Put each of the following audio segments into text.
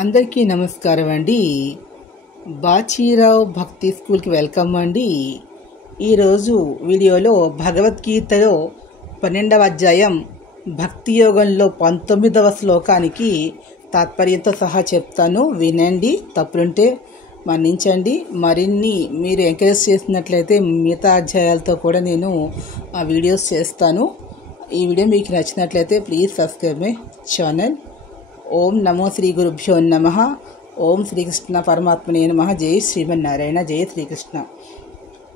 అందరికీ నమస్కారం అండి. బాచీరావు భక్తి స్కూల్కి వెల్కమ్ అండి. ఈరోజు వీడియోలో భగవద్గీతలో 12వ అధ్యాయం భక్తి యోగంలో 19వ శ్లోకానికి తాత్పర్యంతో సహా చెప్తాను, వినండి. తప్పులుంటే మన్నించండి. మరిన్ని మీరు ఎంకరేజ్ చేసినట్లయితే మిగతా అధ్యాయాలతో కూడా నేను ఆ వీడియోస్ చేస్తాను. ఈ వీడియో మీకు నచ్చినట్లయితే ప్లీజ్ సబ్స్క్రైబ్ మై ఛానల్. ఓం నమో శ్రీ గురుభ్యో నమః. ఓం శ్రీకృష్ణ పరమాత్మనే నమః. జై శ్రీమన్నారాయణ. జయ శ్రీకృష్ణ.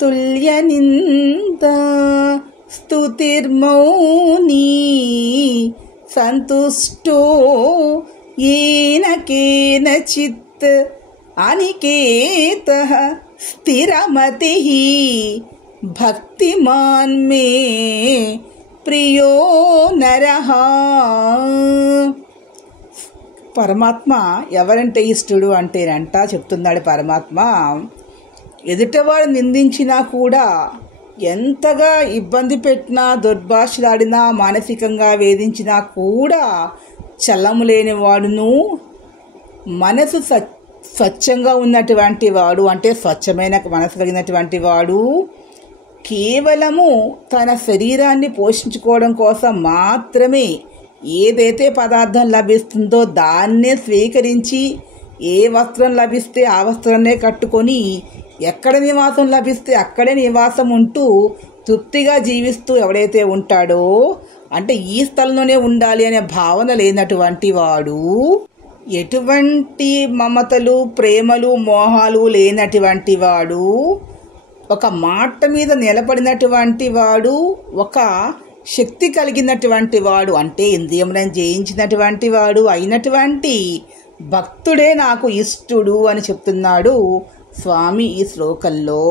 తుల్యనింద స్తుతిర్మౌని సంతుష్టో ఏన కేనచిత్ అనికేతః స్థిరమతిః భక్తిమాన్ మే ప్రియో నరః. పరమాత్మ ఎవరంటే ఇష్టడు అంటేనంట చెప్తున్నాడు పరమాత్మ. ఎదుటవాడు నిందించినా కూడా, ఎంతగా ఇబ్బంది పెట్టినా, దుర్భాషలాడినా, మానసికంగా వేధించినా కూడా చల్లము లేని వాడును, మనసు స్వచ్ఛంగా ఉన్నటువంటి వాడు, అంటే స్వచ్ఛమైన మనసు కలిగినటువంటి వాడు, కేవలము తన శరీరాన్ని పోషించుకోవడం కోసం మాత్రమే ఏదైతే పదార్థం లభిస్తుందో దాన్నే స్వీకరించి, ఏ వస్త్రం లభిస్తే ఆ వస్త్రాన్నే కట్టుకొని, ఎక్కడ నివాసం లభిస్తే అక్కడే నివాసం ఉంటూ తృప్తిగా జీవిస్తూ ఎవడైతే ఉంటాడో, అంటే ఈ స్థలంలోనే ఉండాలి అనే భావన లేనటువంటి వాడు, ఎటువంటి మమతలు, ప్రేమలు, మోహాలు లేనటువంటి వాడు, ఒక మాట మీద నిలబడినటువంటి వాడు, ఒక శక్తి కలిగినటువంటి వాడు, అంటే ఇంద్రియములను జయించినటువంటి వాడు అయినటువంటి భక్తుడే నాకు ఇష్టుడు అని చెప్తున్నాడు స్వామి ఈ శ్లోకంలో.